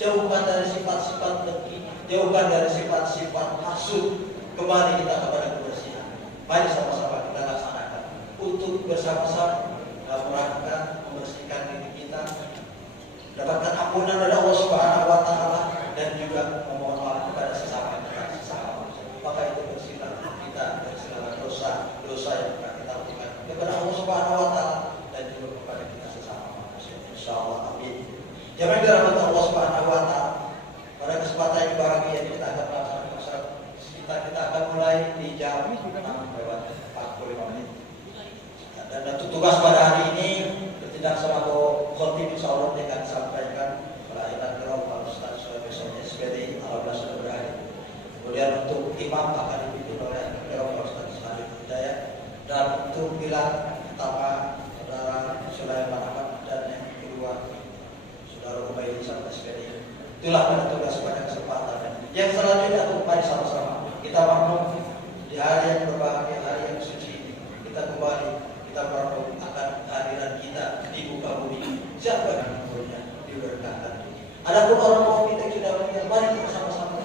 jauhkan dari sifat-sifat dengki, jauhkan dari sifat-sifat hasud. Kembali kita kepada kebersihan. Mari sama-sama kita laksanakan untuk bersama-sama dalam rangka membersihkan diri kita, mendapatkan ampunan dari Allah Subhanahu wa taala, dan juga memohon maaf kepada sesama manusia. Maka itu bersihlah kita dari segala dosa yang pernah kita lakukan kepada Allah Subhanahu wa taala dan juga kepada kita sesama manusia. Insyaallah, amin. Jamaah dirahmati Allah Subhanahu wa taala. Pada kesempatan yang bahagia ini kita akan melaksanakan kita akan mulai di jam 6:45 menit. Dan tugas pada hari ini bertindak selaku khotib, insyaallah akan sampaikan pelayanan gerak Pak Ustaz besoknya SPDI alhamdulillah sudah berakhir. Kemudian untuk imam akan dipimpin oleh gerak Pak Ustaz Arif Hidayat, dan untuk pilar pertama saudara Sulaiman Ahmad, dan yang kedua saudara Ubaidi sama SPDI. Itulah pada tugas pada kesempatan yang selanjutnya. Untuk mari sama-sama kita maklum di hari yang berbahagia, hari yang suci, kita kembali kita berdoa akan kehadiran kita di muka bumi. Siapa yang menguburnya diberkahkan. Adapun orang tua kita yang sudah meninggal, mari kita sama-sama.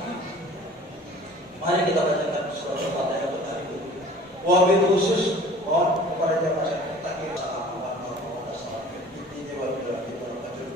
Mari kita bacakan surat Al-Fatihah untuk hari ini. Wabil khusus mohon kepada jemaah sekalian takbir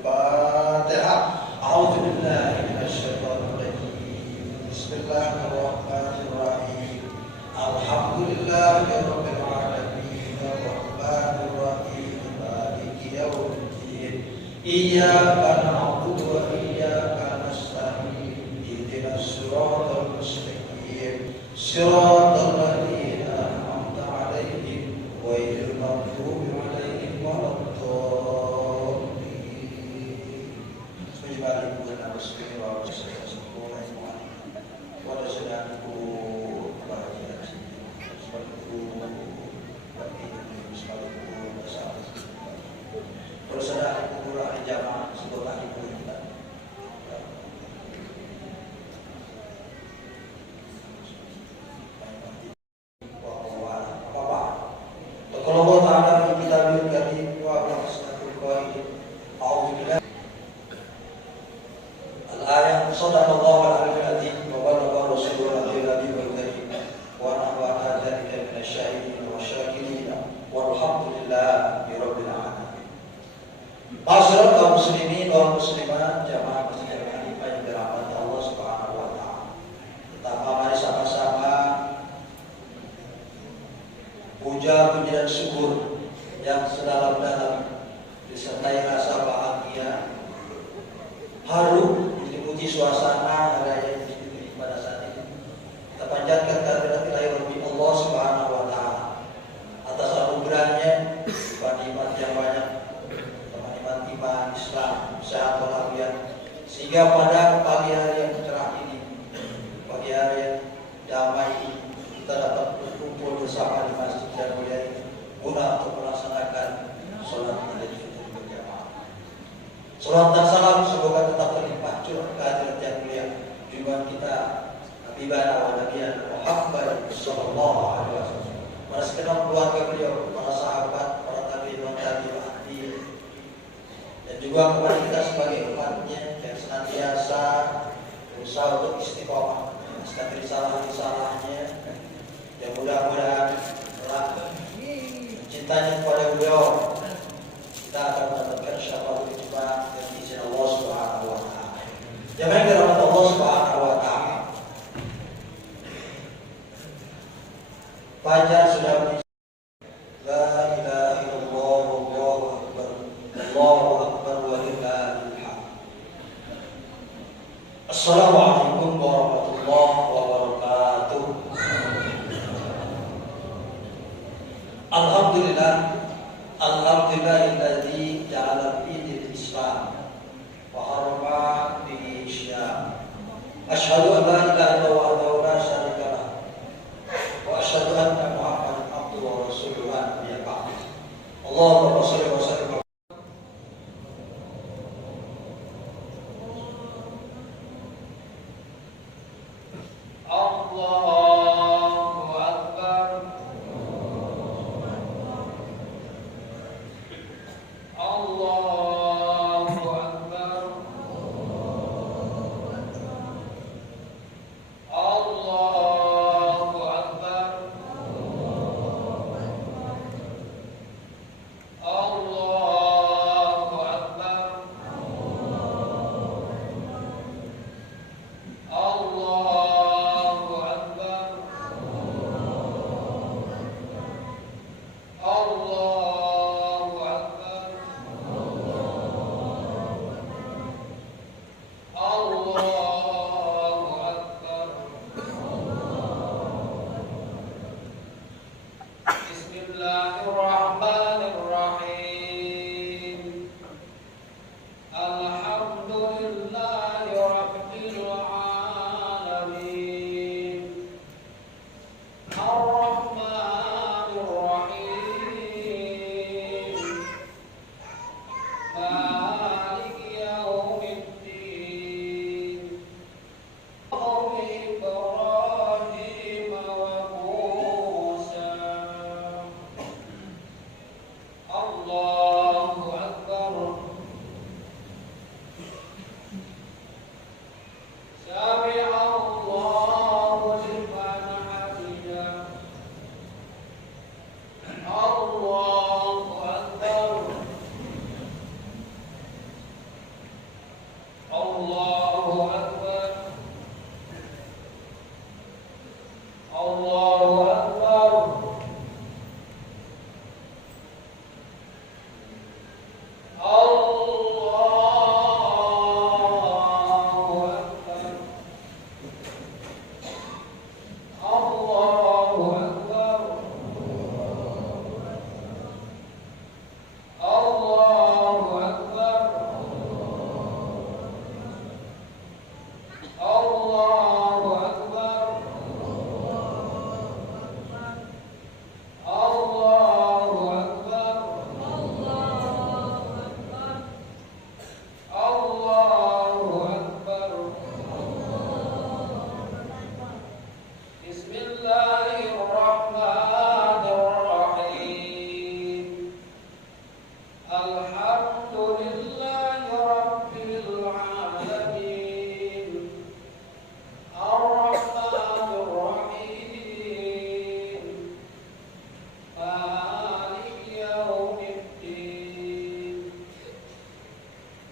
Al-Fatihah. A'udzu billahi minasyaitonir rajim. Bismillahirrahmanirrahim. Alhamdulillahirabbil alamin. Arrahmanir rahim. Maliki yaumiddin. Iyyaka na'budu wa iyyaka nasta'in. Ihdinas siratal mustaqim. Siratal ladzina an'amta 'alaihim ghairil maghdubi 'alaihim waladdallin. Subhanallah wa bihamdihi wa sedangku bahagia sebabku bagi sebabku bersama bersaudara kubur ahli jamaah sebelah ibu kita. Kalau Allah Ta'ala fi kitabil karim wa asnatul qaid a'udzu billahi al-ayat sadaqallahu al-aliyyul azim wa balagha rasulullah nabiyul karim wa nahwa dzalika minasyahidin wa syakirin walhamdulillahi rabbil alamin. Masyaallah kaum muslimin wal muslimat, jamaah masjid Al-Khalifah yang dirahmati Allah Subhanahu wa taala. Pertama mari sama-sama puja puji dan syukur yang sedalam-dalam disertai rasa bahagia, haru, dipuji suasana raya yang pada saat ini. Kita panjatkan kehadirat ilahi Allah Subhanahu wa taala atas anugerahnya, nikmat yang banyak, nikmat iman, Islam, sehat walafiat, sehingga pada pagi hari yang cerah ini, pagi hari yang damai ini, kita dapat berkumpul bersama di masjid yang mulia ini guna untuk melaksanakan sholat Idul Fitri berjamaah. Salam dan salam semoga tetap terlimpah curah kehadirat yang mulia junjungan kita Habibana wa Nabiyana Muhammad sallallahu alaihi wasallam, para segenap keluarga beliau, para sahabat, para tabi'in wa tabi'in, dan juga kepada kita sebagai umatnya yang senantiasa berusaha untuk istiqomah atas risalah-risalahnya, yang mudah-mudahan telah mencintanya kepada beliau, kita akan mendapatkan syafaat ijma dan izin Allah Subhanahu wa taala. Jamaah dirahmati Allah Subhanahu wa taala. Fajar sudah menunjukkan la ilaha illallah wallahu akbar Allahu akbar walillahil hamd. Assalamualaikum warahmatullahi wabarakatuh. Alhamdulillah, alhamdulillahilladzi ja'ala fid Islam wa harama bihi Syam. Asyhadu an la ilaha illallah wahdahu la syarika lah wa asyhadu anna Muhammadan abduhu wa rasuluhu ya ba'd. Allahumma shalli wa sallim. Allahu akbar. Allahu akbar.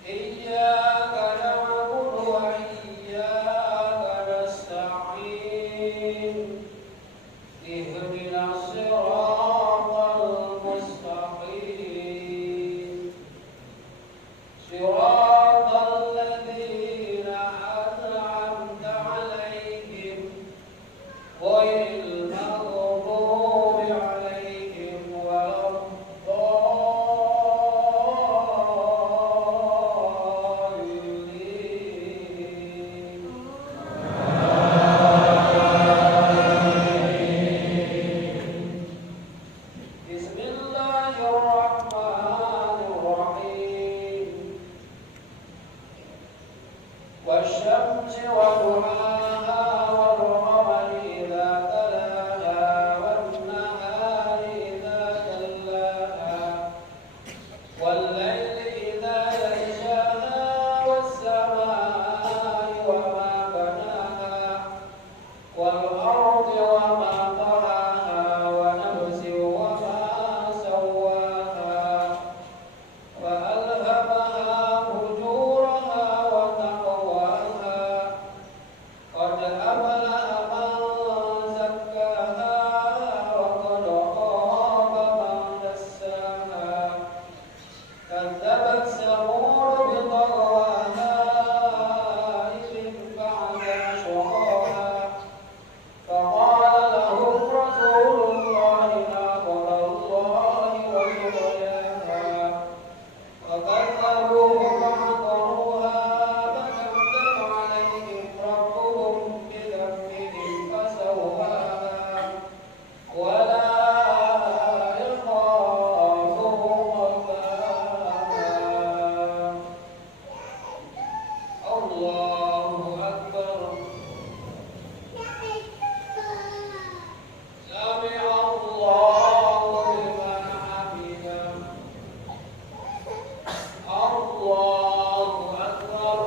إياك نعبد وإياك نستعين اهدنا الصراط المستقيم صراط الذين أنعمت عليهم غير المغضوب عليهم ولا الضالين. بسم الله الرحمن الرحيم والشمس وضحاها والقمر إذا تلاها والنهار إذا جلاها والليل إذا يغشاها والسماء وما بناها والأرض وما طحاها ونفس وما سواها فألهمها فجورها وتقواها قد أفلح من زكاها وقد خاب من دساها كذبت ثمود بطغواها إذ انبعث أشقاها فقال لهم رسول الله ناقة الله وسقياها فكذبوه فعقروها فدمدم عليهم ربهم بذنبهم فسواها ولا يخاف عقباها. الله أكبر. سمع الله لمن حمده. الله أكبر.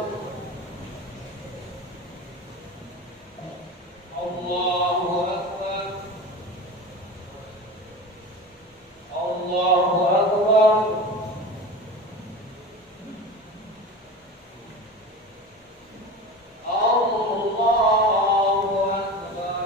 الله أكبر. الله أكبر. الله أكبر.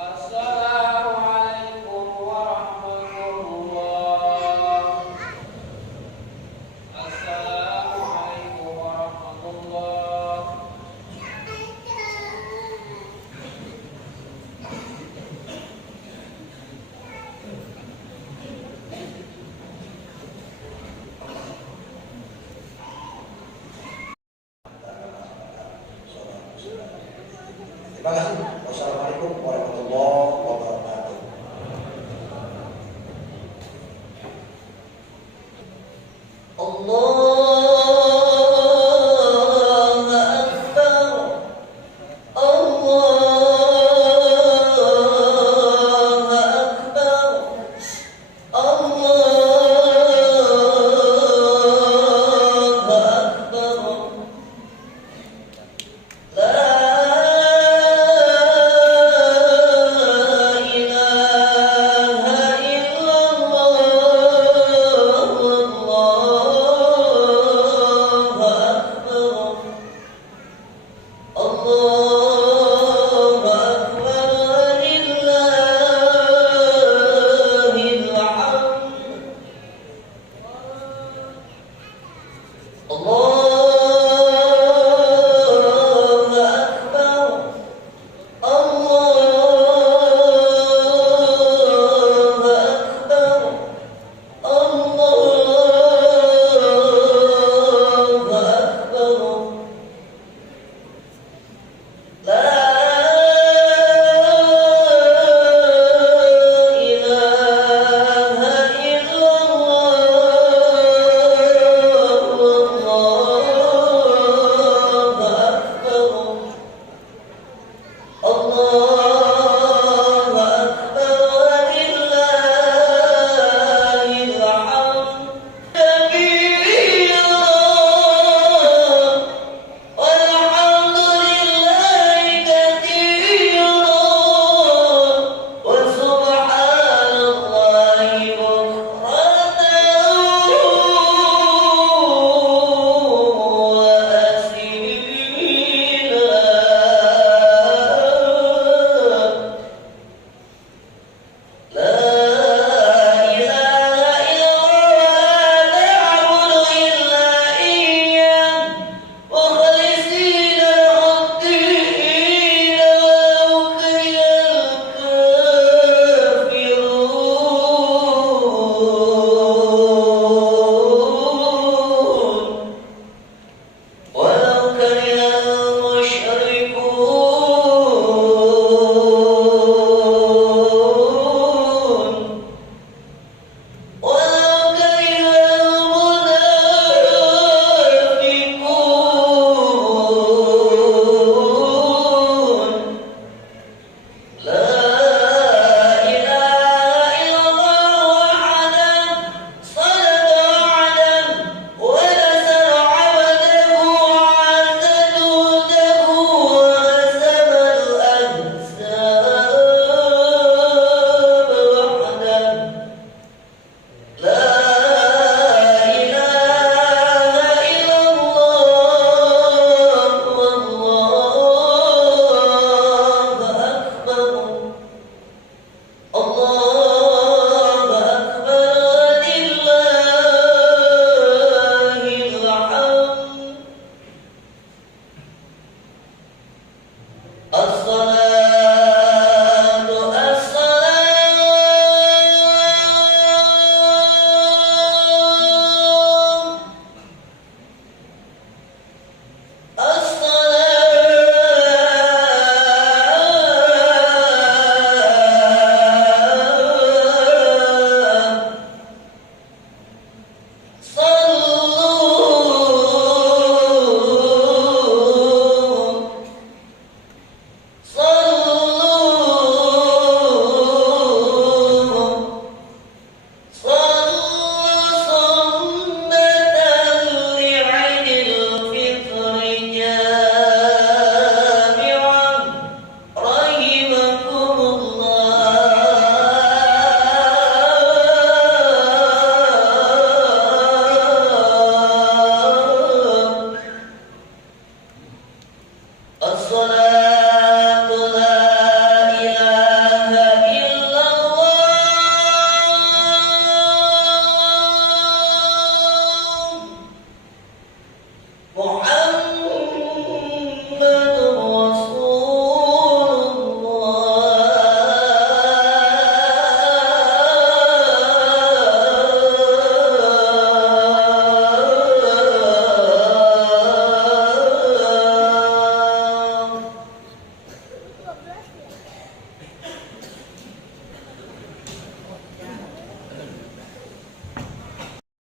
السلام عليكم ورحمة الله. السلام عليكم ورحمة الله. Terima kasih. Wassalamualaikum warahmatullahi wabarakatuh. Allahu Akbar. Allahu Akbar. Allahu Akbar. La Allah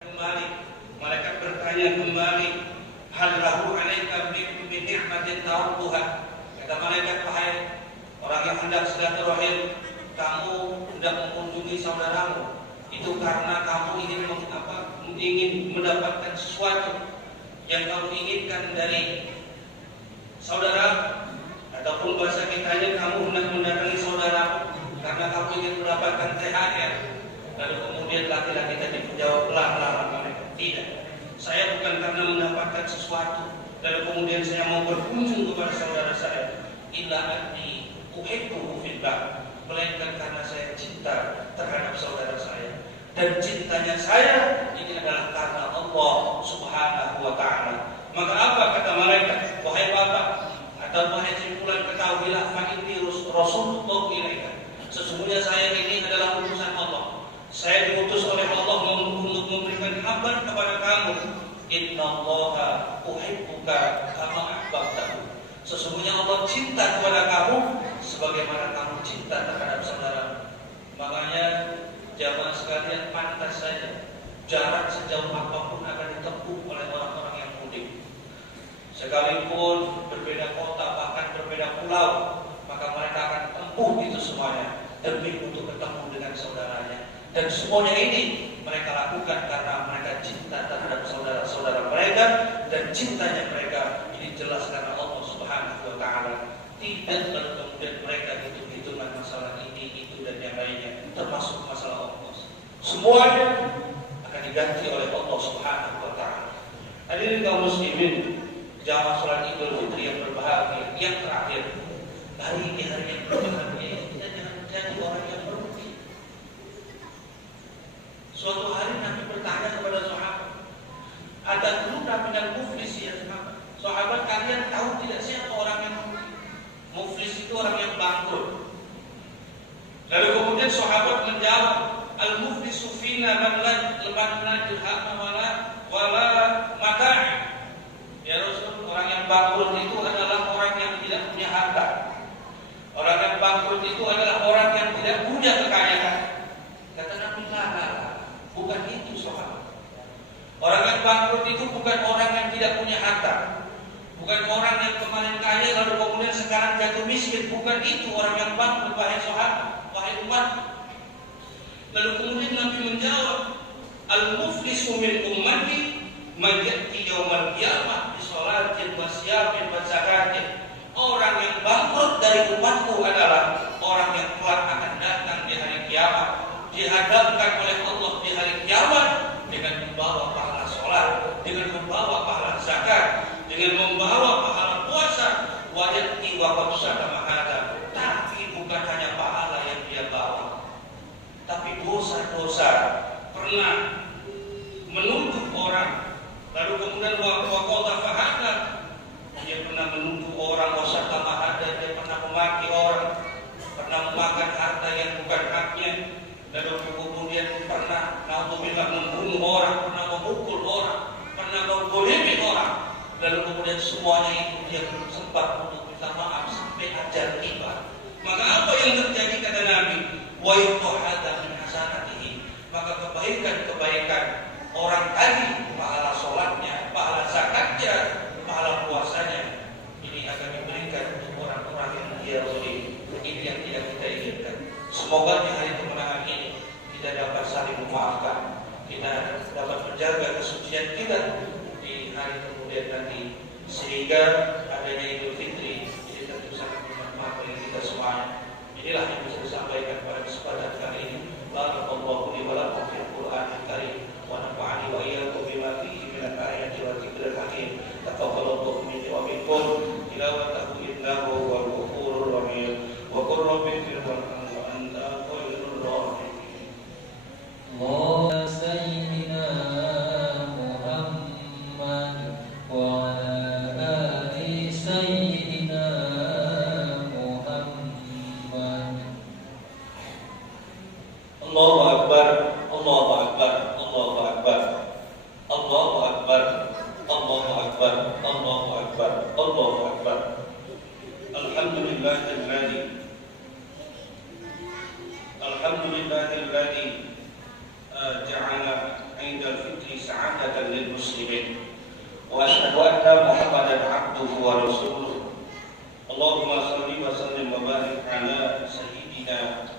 Kembali, malaikat bertanya kembali, hal lahu alaika min ni'matin ta'ubuha. Kata malaikat, wahai orang yang hendak silaturahim, kamu hendak mengunjungi saudaramu, itu karena kamu ingin mendapatkan sesuatu yang kamu inginkan dari saudara, ataupun bahasa kitanya kamu hendak mendatangi saudaramu karena kamu ingin mendapatkan THR. Lalu kemudian laki-laki tadi menjawab, lah mereka, tidak, saya bukan karena mendapatkan sesuatu lalu kemudian saya mau berkunjung kepada saudara saya, illa anni uhibbuhu fillah, melainkan karena saya cinta terhadap saudara saya, dan cintanya saya ini adalah karena Allah Subhanahu wa ta'ala. Maka apa kata malaikat? Wahai bapak atau wahai simpulan, ketahuilah, fa inni rasulullah ilaika, sesungguhnya saya ini adalah utusan Allah. Saya diutus oleh Allah untuk memberikan kabar kepada kamu. Innallaha uhibbuka kama ahbabtahu. Sesungguhnya Allah cinta kepada kamu sebagaimana kamu cinta terhadap saudara. Makanya jamaah sekalian, pantas saja jarak sejauh apapun akan ditempuh oleh orang-orang yang mudik. Sekalipun berbeda kota, bahkan berbeda pulau, maka mereka akan tempuh itu semuanya demi untuk ketemu dengan saudaranya. Dan semuanya ini mereka lakukan karena mereka cinta terhadap saudara-saudara mereka, dan cintanya mereka ini jelas karena Allah Subhanahu wa ta'ala. Tidak lalu kemudian mereka hitung-hitungan masalah ini, itu dan yang lainnya, termasuk masalah ongkos. Semuanya akan diganti oleh Allah Subhanahu wa ta'ala. Hadirin kaum muslimin, jamaah salat Idul Fitri yang berbahagia, yang terakhir, hari ini hari yang berbahagia, kita jangan jadi orang yang merugi. Suatu hari Nabi bertanya kepada sahabat, ada dulu minal muflis ya sahabat. Sahabat, kalian tahu tidak siapa orang yang muflis? Itu orang yang bangkrut. Lalu kemudian sahabat menjawab, al-muflisu fina man la dirham wala mata'. Ya Rasul, orang yang bangkrut itu adalah orang yang tidak punya harta. Orang yang bangkrut itu adalah orang yang tidak punya kekayaan. Kata Nabi, bukan itu sahabat. Orang yang bangkrut itu bukan orang yang tidak punya harta, bukan orang yang kemarin kaya lalu kemudian sekarang jatuh miskin. Bukan itu orang yang bangkrut, wahai sahabat, wahai umat. Lalu kemudian Nabi menjawab, al-muflisu min ummati man ya'ti yaumal qiyamah bi sholatin wa siyamin wa zakatin. Orang yang bangkrut dari umatku adalah orang yang kelak akan datang di hari kiamat, dihadapkan oleh Allah di hari kiamat dengan membawa pahala sholat, dengan membawa pahala zakat, dengan membawa pahala puasa, wajati wa qabsada mahada. Tapi bukan hanya pahala yang dia bawa, tapi dosa-dosa. Pernah menuduh orang, lalu kemudian waqata fahada, dia pernah menuduh orang, wasata mahada, dia pernah memaki orang, pernah memakan harta yang bukan haknya, lalu kemudian pernah naudzubillah membunuh orang, pernah memukul orang, pernah menggolimi orang, lalu kemudian semuanya itu dia belum sempat untuk minta maaf sampai ajal tiba. Maka apa yang terjadi kata Nabi? Wa yuhada min hasanatihi. Maka kebaikan-kebaikan orang tadi, pahala sholatnya, pahala zakatnya, pahala puasanya, ini akan diberikan untuk orang-orang yang dia zalim. Ini yang tidak kita inginkan. Semoga di hari kemenangan ini kita dapat saling memaafkan, kita dapat menjaga kesucian kita di hari kemudian nanti, sehingga adanya Idul Fitri ini tentu sangat bermanfaat bagi kita semuanya. Inilah yang bisa disampaikan pada kesempatan kali ini. Barakallahu li wa lakum fil Qur'anil Karim wa nafa'ani wa iyyakum bima fihi min al-ayati wa dzikril hakim. Taqabbalallahu minni wa minkum tilawatahu innahu huwal ghafurur rahim. Wa qur rabbi ighfir warham wa anta khairur rahimin. Allahumma sayyidina Muhammad wa ala Allahu Akbar, Allahu Akbar, Allahu Akbar. Alhamdulillahilladzi ja'ala 'inda al-fitri sa'adatan lil muslimin. Wa asyhadu anna Muhammadan 'abduhu wa rasuluh. Allahumma shalli wa sallim wa barik ala sayyidina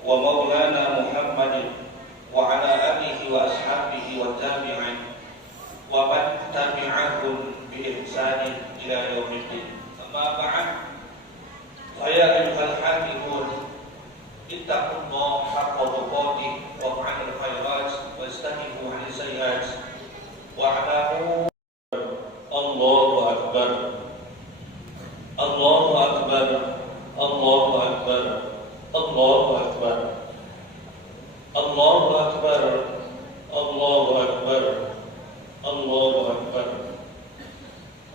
wa maulana Muhammadin wa ala alihi wa ashabihi wa tabi'in wa man tabi'ahum bi ihsanin ila yaumiddin. Amma ba'd, fa ya ayyuhal hafizun ittaqullaha haqqa tuqatih wa fa'alul khairat wa istanibu 'anil sayyi'at wa 'alamu. Allahu akbar, Allahu akbar, Allahu akbar, Allahu akbar, Allahu akbar, Allahu akbar, Allahu akbar,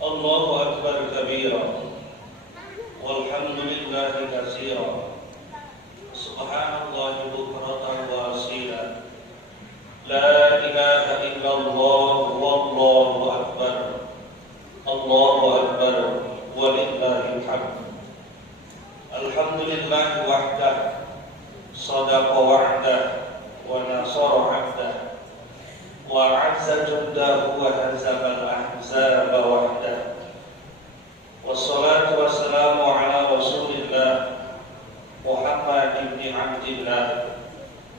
Allahu akbar kabira, walhamdulillahi katsira, subhanallahi bukratan wa asila, la ilaha illallah, wallahu akbar, Allahu akbar, walillahil hamd. Alhamdulillahi wahdah, sadaqa wa'dah, wa nasara 'abdah, wa 'azza jundahu wa hazama al-ahzaba wahdah. Wassalatu wassalamu ala rasulillah Muhammad ibn Abdillah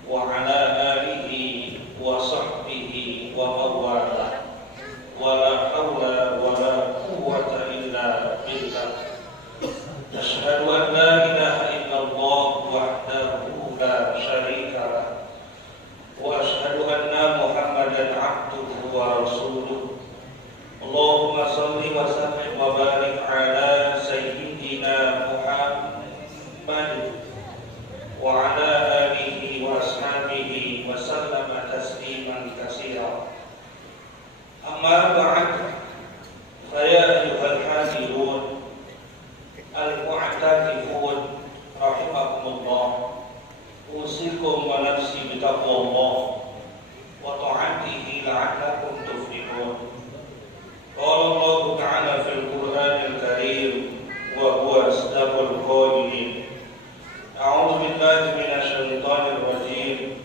wa ala alihi wa sahbihi wa mawalah, wa la hawla wa la quwwata illa billah. Asyhadu an la ilaha illallah wahdahu la syarika lah, wa asyhadu anna Muhammadan 'abduhu wa rasuluh. Allahumma shalli wa sallim wa barik ala sayyidina Muhammad wa ala alihi wa ashabihi wa sallama tasliman katsira. Amma ba'd, fa ya ayyuhal hadirun al-mu'takifun rahimakumullah, usikum wa nafsi bitaqwallah wa ta'atihi la'allakum tuflihun. Qala Allah ta'ala fil Qur'anil Karim wa huwa asdaqul qailin. A'udzu billahi minasy syaithanir rajim.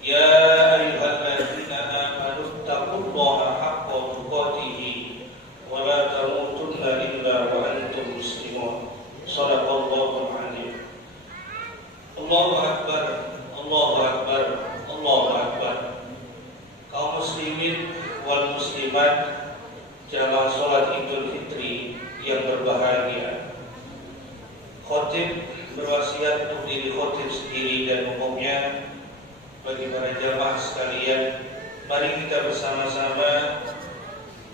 Ya ayyuhalladzina amanu taqullaha haqqa tuqatih wa la tamutunna illa wa antum muslimun. Shadaqallahul 'azim. Allahu akbar, Allahu akbar, Allahu akbar. Kaum muslimin wal muslimat, jamaah salat Idul Fitri yang berbahagia. Khotib berwasiat untuk diri khotib sendiri dan umumnya bagi para jamaah sekalian, mari kita bersama-sama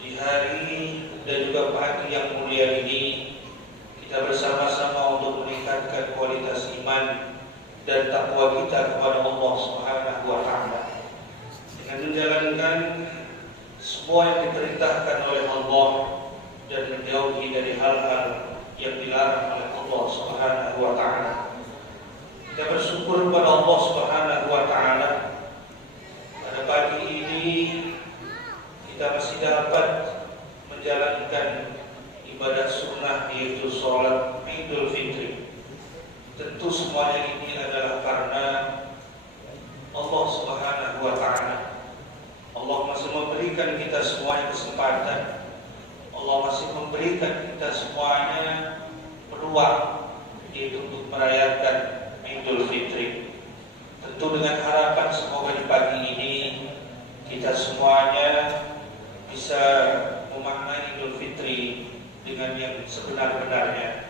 di hari dan juga pagi yang mulia ini, kita bersama-sama untuk meningkatkan kualitas iman dan takwa kita kepada Allah Subhanahu wa taala dengan menjalankan semua yang diperintahkan oleh Allah dan menjauhi dari hal-hal yang dilarang oleh Allah Subhanahu wa taala. Kita bersyukur kepada Allah Subhanahu wa taala, pada pagi ini kita masih dapat menjalankan ibadah sunnah, yaitu sholat Idul Fitri. Tentu semuanya ini adalah karena Allah Subhanahu wa taala. Allah masih memberikan kita semuanya kesempatan. Allah masih memberikan kita semuanya peluang, yaitu untuk merayakan Idul Fitri. Tentu dengan harapan semoga di pagi ini kita semuanya bisa memaknai Idul Fitri dengan yang sebenar-benarnya,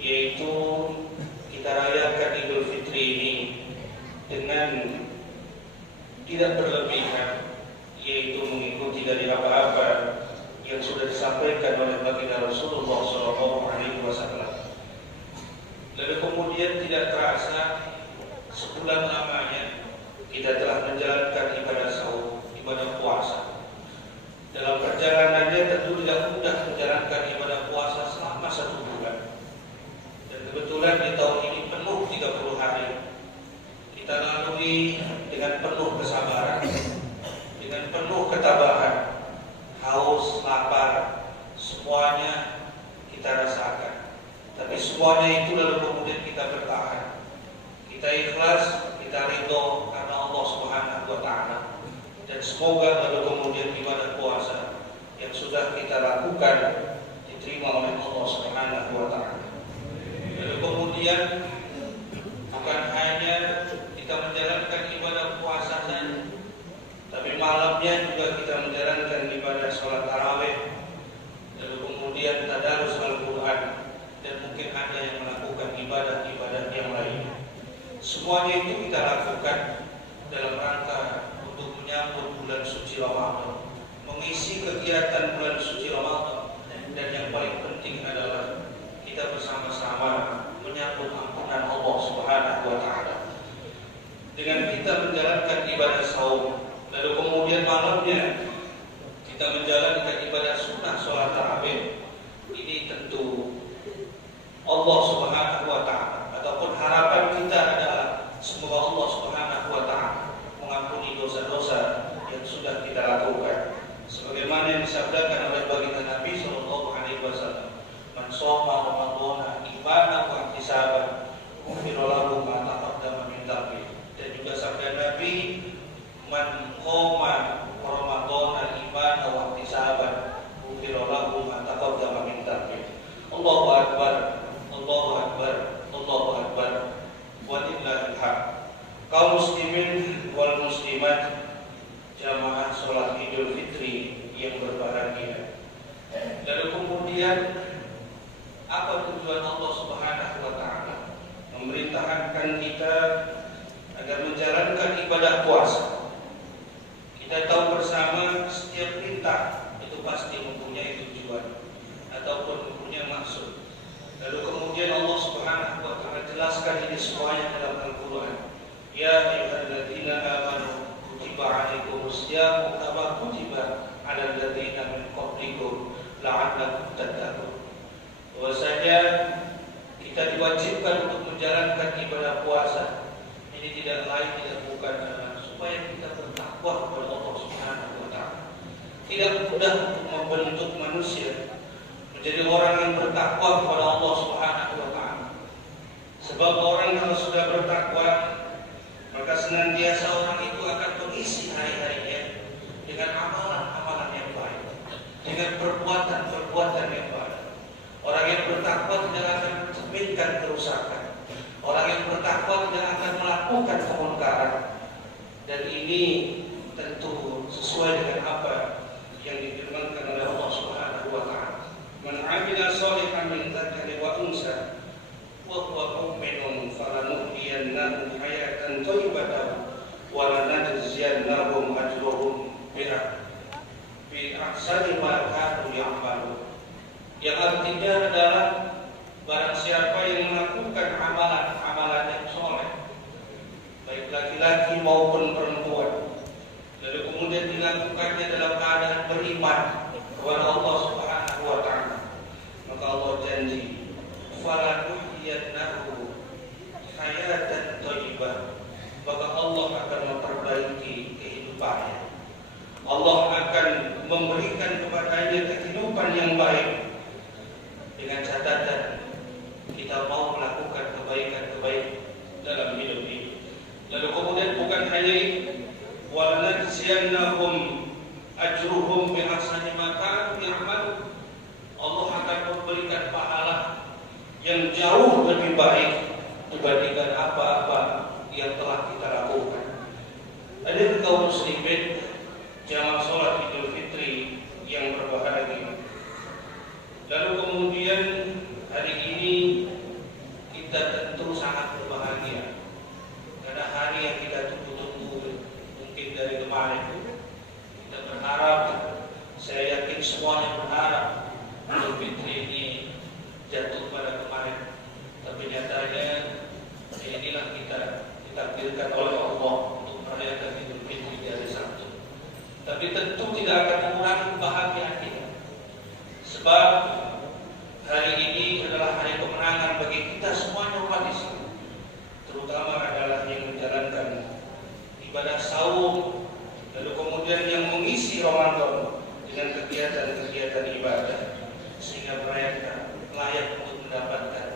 yaitu kita rayakan Idul Fitri ini dengan tidak berlebihan, yaitu mengikuti dari apa-apa yang sudah disampaikan oleh baginda Rasulullah SAW. Lalu kemudian tidak terasa sebulan lamanya kita telah menjalankan ibadah sahur, ibadah puasa. Dalam perjalanannya tentu tidak mudah menjalankan ibadah puasa selama 1 bulan. Dan kebetulan di tahun ini penuh 30 hari. Kita lalui dengan penuh kesabaran, dengan penuh ketabahan, semuanya itu lalu kemudian kita bertahan. Kita ikhlas, kita ridho karena Allah Subhanahu wa taala. Dan semoga lalu kemudian ibadah puasa yang sudah kita lakukan diterima oleh Allah Subhanahu wa taala. Lalu kemudian bukan hanya kita menjalankan ibadah puasa saja, tapi malamnya juga kita menjalankan ibadah sholat tarawih, lalu kemudian tadarus Al-Quran, dan mungkin ada yang melakukan ibadah-ibadah yang lain. Semuanya itu kita lakukan dalam rangka untuk menyambut bulan suci Ramadan, mengisi kegiatan bulan suci Ramadan, dan yang paling penting adalah kita bersama-sama menyambut ampunan Allah Subhanahu wa taala. Dengan kita menjalankan ibadah saum, lalu kemudian malamnya kita menjalankan ibadah sunnah sholat tarawih, ini tentu Allah Subhanahu wa taala, ataupun harapan kita adalah semoga Allah Subhanahu wa taala mengampuni dosa-dosa yang sudah kita lakukan. Sebagaimana yang disabdakan oleh baginda Nabi sallallahu alaihi wasallam, "Man shoma Ramadhana imanan wa ihtisaban, ghufira lahu ma taqaddama min dhanbi." Dan juga sabda Nabi, "Man qoma Ramadhana imanan wa ihtisaban, ghufira lahu ma taqaddama min dhanbi." Allahu akbar, Allahu akbar, Allahu akbar. Walillahil hamd. Kaum muslimin wal muslimat, jamaah sholat Idul Fitri yang berbahagia. Lalu kemudian apa tujuan Allah Subhanahu wa taala memerintahkan kita agar menjalankan ibadah puasa? Kita tahu bersama setiap perintah itu pasti mempunyai tujuan ataupun mempunyai maksud. Lalu kemudian Allah Subhanahu wa taala jelaskan ini semuanya dalam Al-Qur'an. Ya ayyuhalladzina amanu kutiba 'alaikumus syiyamu kama kutiba 'alal ladzina min qablikum la'allakum tattaqun. Bahwasanya kita diwajibkan untuk menjalankan ibadah puasa. Ini tidak lain tidak bukan adalah supaya kita bertakwa kepada Allah Subhanahu wa taala. Tidak mudah untuk membentuk manusia menjadi orang yang bertakwa kepada Allah Subhanahu wa taala. Sebab orang kalau sudah bertakwa, maka senantiasa orang itu akan mengisi hari-harinya dengan amalan-amalan yang baik, dengan perbuatan-perbuatan yang baik. Orang yang bertakwa tidak akan mencerminkan kerusakan. Orang yang bertakwa tidak akan melakukan kemungkaran. Dan ini tentu sesuai dengan apa yang difirmankan oleh Allah Subhanahu wa taala. Man 'amila shalihan min dzakarin wa unsa wa huwa mu'minun falanuhyiyannahu hayatan thayyibatan wa lanajziyannahum ajrahum bi ahsani ma kanu ya'malun. Yang artinya adalah barang siapa yang melakukan amalan-amalan yang soleh, baik laki-laki maupun perempuan, lalu kemudian dilakukannya dalam keadaan beriman kepada Allah Subhanahu wa taala, maka Allah janji falanuhyiyannahu hayatan thayyibah, maka Allah akan memperbaiki kehidupannya. Allah akan memberikan kepadanya kehidupan yang baik, dengan catatan kita mau melakukan kebaikan-kebaikan dalam hidup ini. Lalu kemudian bukan hanya itu, walanajziyannahum ajruhum bi ahsani ma kanu ya'malun. Allah akan memberikan pahala yang jauh lebih baik dibandingkan apa-apa yang telah kita lakukan. Hadirin kaum muslimin, jamaah sholat Idul Fitri yang berbahagia. Lalu kemudian hari ini kita tentu sangat berbahagia karena hari yang kita tunggu-tunggu mungkin dari kemarin. Kita berharap, saya yakin semuanya berharap Idul Fitri ini jatuh pada kemarin. Tapi nyatanya inilah kita ditakdirkan oleh Allah untuk merayakan Idul Fitri di hari Sabtu. Tapi tentu tidak akan mengurangi kebahagiaan kita. Sebab hari ini adalah hari kemenangan bagi kita semuanya umat Islam, terutama adalah yang menjalankan ibadah saum, lalu kemudian yang mengisi Ramadan dengan kegiatan-kegiatan ibadah, sehingga mereka layak untuk mendapatkan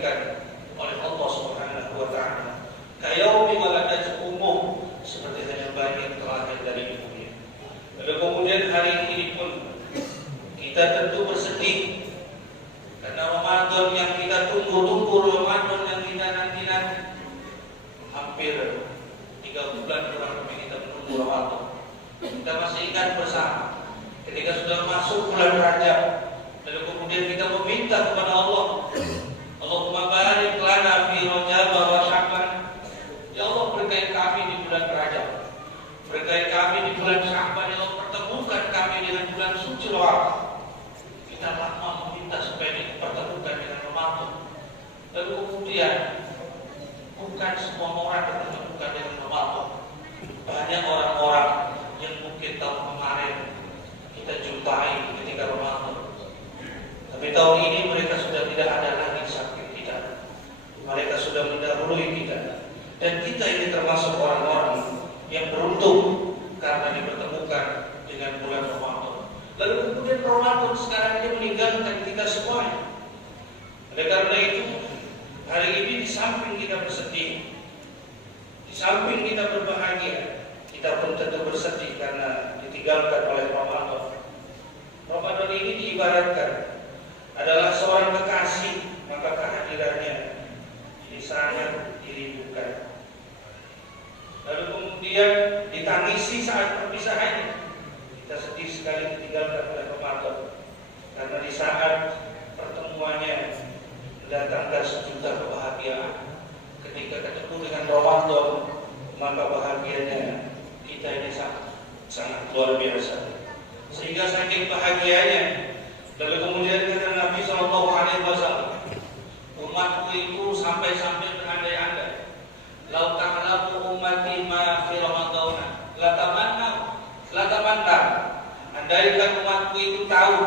diberikan oleh Allah Subhanahu wa taala. Kayaumi waladatu ummuh, seperti yang bayi yang terlahir dari ibunya. Lalu kemudian hari ini pun kita tentu bersedih karena Ramadan yang kita tunggu-tunggu, Ramadan yang kita nanti-nanti, hampir 3 bulan kurang lebih kita menunggu Ramadan. Kita masih ingat bersama ketika sudah masuk bulan Rajab, lalu kemudian kita meminta kepada Allah, Allahumma barik lana fi Rajab wa Sya'ban. Ya Allah, berkahi kami di bulan Rajab, berkahi kami di bulan Sya'ban. Ya Allah, pertemukan kami dengan bulan suci Ramadan. Kita lama meminta supaya dipertemukan dengan Ramadan. Lalu kemudian bukan semua orang dipertemukan dengan Ramadan. Banyak orang-orang yang mungkin tahun kemarin kita jumpai ketika Ramadan, tapi tahun ini mereka sudah tidak ada lagi samping kita. Mereka sudah mendahului kita. Dan kita ini termasuk orang-orang yang beruntung karena dipertemukan dengan bulan Ramadan. Lalu kemudian Ramadan sekarang ini meninggalkan kita semuanya. Oleh karena itu, hari ini di samping kita bersedih, di samping kita berbahagia, kita pun tentu bersedih karena ditinggalkan oleh Ramadan. Ramadan ini diibaratkan adalah seorang kekasih, maka kehadirannya ini sangat dirindukan. Lalu kemudian ditangisi saat perpisahannya. Kita sedih sekali ditinggalkan oleh Ramadan, karena di saat pertemuannya mendatangkan sejuta kebahagiaan. Ketika ketemu dengan Ramadan, maka bahagianya kita ini sangat luar biasa. Sehingga saking bahagianya, lalu kemudian kata Nabi SAW, umatku itu sampai-sampai berandai-andai, lau ta'lamu ummati ma fi Ramadan latamanna, andaikan umatku itu tahu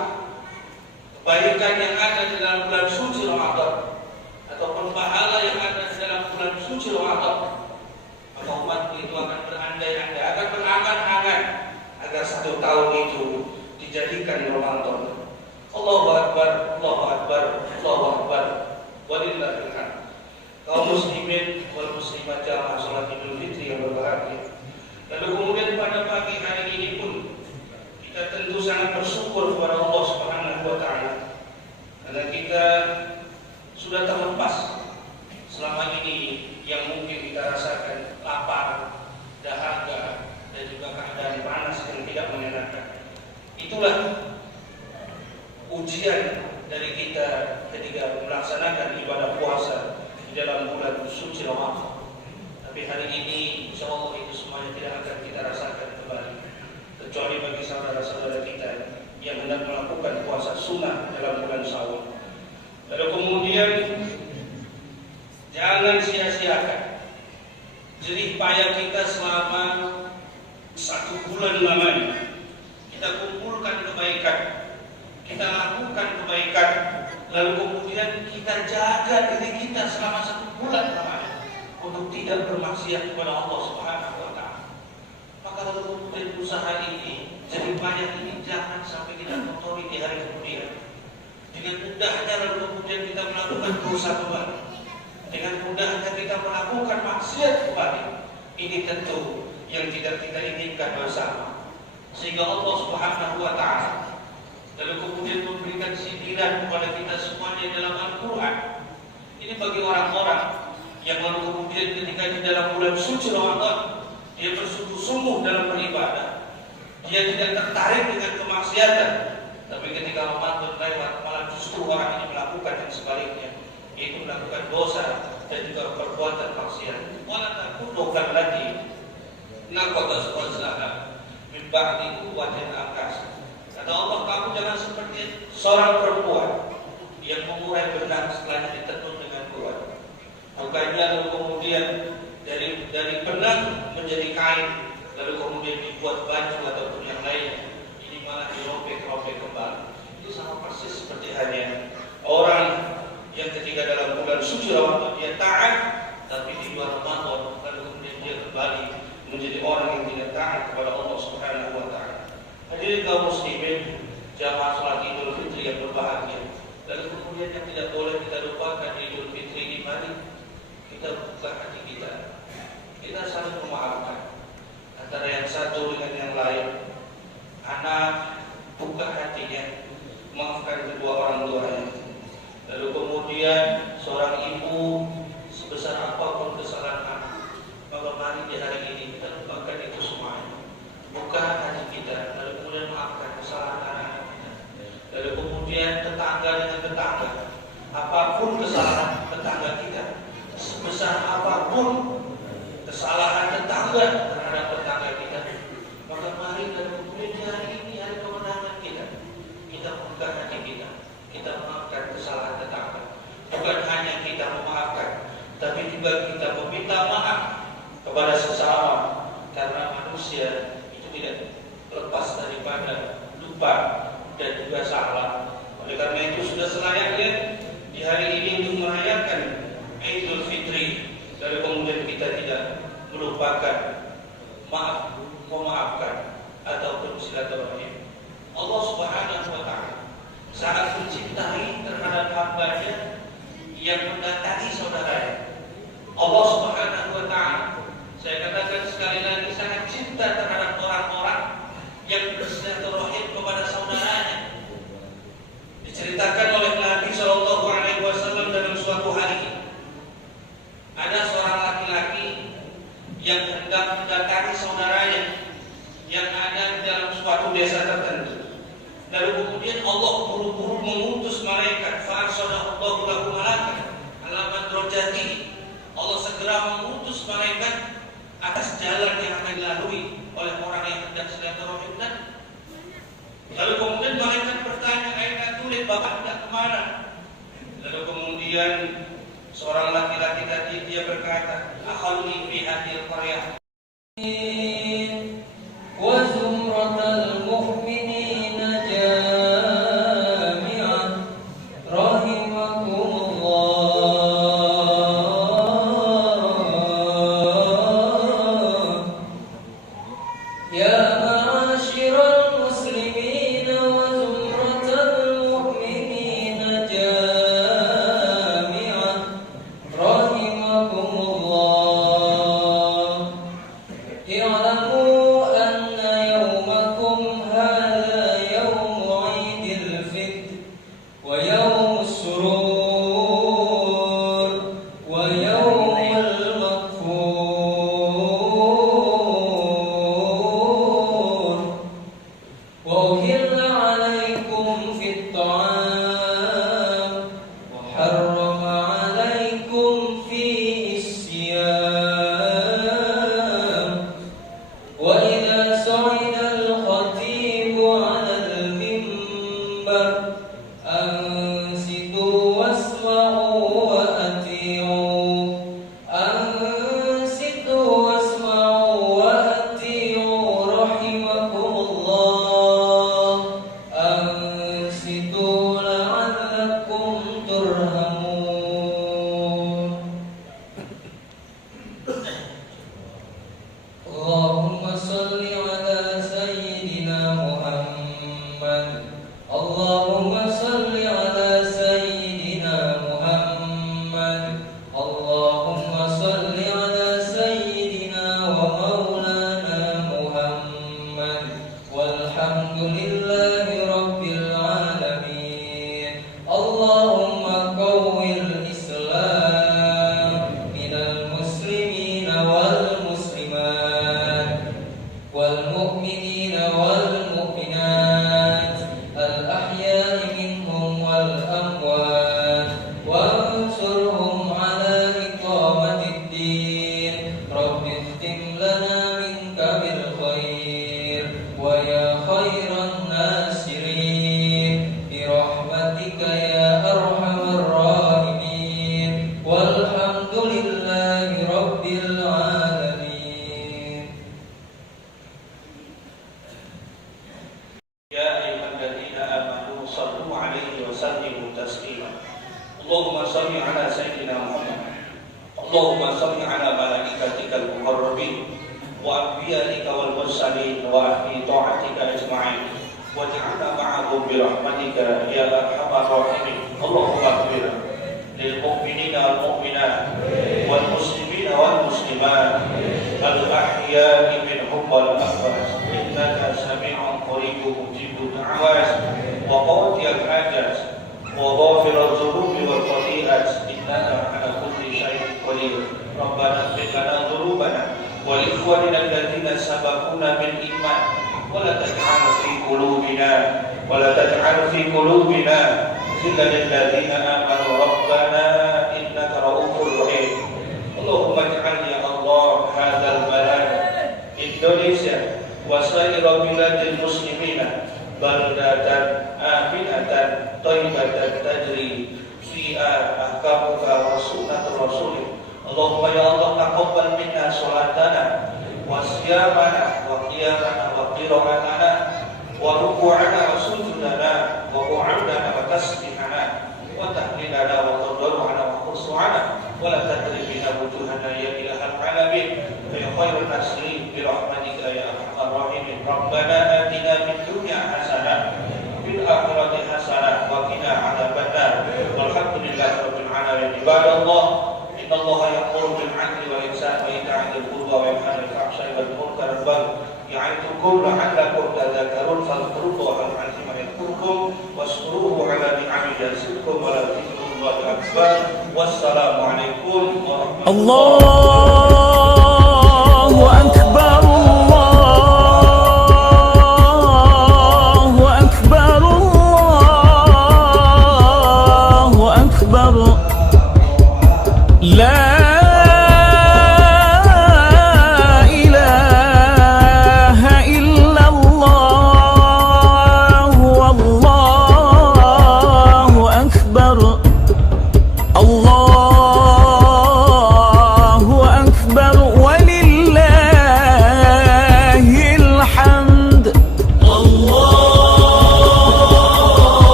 kebaikan yang ada di dalam bulan suci Ramadan ataupun pahala yang ada di dalam bulan suci Ramadan, maka umatku itu akan berandai-andai, akan berangan-angan agar 1 tahun itu dijadikan Ramadan. Allahu Akbar, Allahu Akbar, Allahu Akbar, walillahil hamd. Kaum muslimin wal muslimat jamaah salat Idul Fitri yang berbahagia. Lalu kemudian pada pagi hari ini pun kita tentu sangat bersyukur kepada Allah Subhanahu wa taala, karena kita sudah terlepas selama ini yang mungkin kita rasakan lapar, dahaga, dan juga keadaan panas yang tidak menyenangkan. Itulah ujian dari kita ketika melaksanakan ibadah puasa di dalam bulan suci Ramadan. Tapi hari ini insya Allah itu semuanya tidak akan kita rasakan kembali, kecuali bagi saudara-saudara kita yang hendak melakukan puasa sunnah dalam bulan Syawal. Lalu kemudian jangan sia-siakan jerih payah kita selama 1 bulan lamanya. Kita kumpulkan kebaikan, kita lakukan kebaikan, lalu kemudian kita jaga diri kita selama 1 bulan lamanya untuk tidak bermaksiat kepada Allah Subhanahu wa taala. Maka lalu kemudian usaha ini, jerih payah ini jangan sampai kita kotori di hari kemudian. Dengan mudahnya lalu kemudian kita melakukan dosa kembali, dengan mudahnya kita melakukan maksiat kembali. Ini tentu yang tidak kita inginkan bersama. Sehingga Allah Subhanahu wa taala lalu kemudian memberikan sindiran kepada kita semuanya dalam Al-Quran. Ini bagi orang-orang yang lalu kemudian ketika di dalam bulan suci Ramadan dia bersungguh-sungguh dalam beribadah, dia tidak tertarik dengan kemaksiatan, tapi ketika Ramadan lewat malah justru orang ini melakukan yang sebaliknya, yaitu melakukan dosa dan juga perbuatan maksiat. Wala takunu kallati naqadat ghazlaha min ba'di quwwatin ankasa. Kata Allah, kamu jangan seperti seorang perempuan yang mengurai benang setelahnya ditenun dengan kuat. Bukannya lalu kemudian dari benang menjadi kain, lalu kemudian dibuat baju ataupun yang lainnya. Ini malah dirobek-robek kembali. Ini sama persis seperti hanya orang yang ketika dalam bulan suci Ramadan dia taat, tapi di luar Ramadan lalu kemudian dia kembali menjadi orang yang tidak taat kepada Allah Subhanahu wa taala. Hadirin kaum muslimin, jamaah salat Idul Fitri yang berbahagia. Lalu kemudian yang tidak boleh kita lupakan Idul Fitri kita buka hati kita. Kita saling memaafkan antara yang satu dengan yang lain. Anak buka hatinya, maafkan kedua orang tuanya. Lalu kemudian seorang ibu, sebesar apapun kesalahan anak, maka mari di hari ini kita lupakan itu semuanya. Buka hati kita, lalu kemudian maafkan kesalahan anak-anak kita. Lalu kemudian tetangga dengan tetangga, apapun kesalahan tetangga kita, sebesar apapun kesalahan tetangga terhadap tetangga kita, maka mari dan kemudian di hari ini hari kemenangan kita buka hati kita memaafkan kesalahan tetangga. Bukan hanya kita memaafkan, tapi juga kita meminta maaf kepada sesama, karena manusia itu tidak lepas daripada lupa dan juga salah. Oleh karena itu sudah selayaknya di hari ini untuk merayakan Idul Fitri, lalu kemudian kita tidak melupakan memaafkan ataupun silaturahim. Allah Subhanahu wa taala sangat mencintai terhadap hamba-Nya yang mendatangi saudaranya. Allah Subhanahu wa taala, saya katakan sekali lagi, sangat cinta terhadap orang-orang yang bersilaturahim kepada saudaranya. Diceritakan oleh Nabi Shallallahu Alaihi Wasallam dalam suatu hari, ada seorang laki-laki yang hendak mendatangi saudaranya yang ada di dalam suatu desa tertentu. Lalu kemudian Allah buru-buru mengutus malaikat, fa'arsalallahu lahu malakan ala madrajatihi. Allah segera mengutus malaikat atas jalan yang akan dilalui oleh orang yang hendak silaturahim. Lalu kemudian malaikat bertanya, "Aina turid, Bapak hendak kemana?" Lalu kemudian seorang laki-laki tadi dia berkata, "Akhalni fi hadhil qaryah." Wa zumratal mu'minina jami'an rahimakumullah. Ya ma'asyiral muslimin wa zumratal mu'minina jami'an rahimakumullah. I'lamu anna yawmakum hadha yawmu 'idil fitr wa yawmus surur wa yawmul maghfur. Wa uhilla 'alaykum fit ta'am wa harrama 'alaykum fihi as-siyam. Wa idza sa'ida al-khatibu 'ala al-minbar ansitu wasma'u wa ati'u. Ansitu wasma'u wa ati'u rahimakumullah. Ansitu la'allakum turhamun. Allahumma salli ala sayyidina Muhammad. Allahumma salli ala sayyidina Muhammad. Allahumma salli ala sayyidina wa maulana Muhammad. Walhamdulillahi rabbil alamin. Allahumma qawwil Islam minal muslimina wal muslimat wal mu'minina wal mu'minat al ahya'i minhum wal amwat wansurhum ala iqamatid din. Rabbi ikhtim lana minka bil khair wa ya khairan nasirin bi rahmatika ya arhamar rahimin. Walhamdulillahi rabbil alamin. Ya ayyuhalladzina amanu sallu 'alaihi wa sallimu taslima. Allahumma salli 'ala sayyidina Muhammad. Allahumma salli 'ala malaikatikal muqarrabin wa anbiya'ika wal mursalin wa ahli ta'atika ajma'in waj'alna ma'ahum bi rahmatika ya arhamar rahimin. Allahumma ighfir li للمؤمنين والمؤمنات والمسلمين والمسلمات الأحياء منهم والأموات إنك سميع قريب مجيب الدعوات وقاضي الحاجات وغافر الذنوب والخطيئات إنك على كل شيء قدير ربنا اغفر لنا ذنوبنا ولإخواننا الذين سبقونا بالإيمان ولا تجعل في قلوبنا غلا للذين آمنوا ربنا إنك رؤوف رحيم اللهم اجعل يا الله هذا البلد إندونيسيا وسائر بلاد المسلمين بلدة آمنة طيبة تجري فيها أحكامك وسنة رسولك اللهم يا الله تقبل منا صلاتنا وصيامنا وقيامنا وقراءتنا وركوعنا وسجودنا وقعودنا وتسبيحنا وتهليلنا وتضرعنا وخشوعنا ولا تدري بنا وجوهنا يا إله العالمين يا خير الناصرين برحمتك يا أرحم الراحمين ربنا آتنا في الدنيا حسنة في الآخرة حسنة وقنا عذاب النار والحمد لله رب العالمين عباد الله إن الله يأمر بالعدل والإحسان وإيتاء ذي القربى وينهى عن الفحشاء والمنكر والبغي يعظكم لعلكم تذكرون فاذكروا الله العظيم يذكركم واشكروه على نعمه يزدكم ولذكر الله أكبر والسلام عليكم ورحمة الله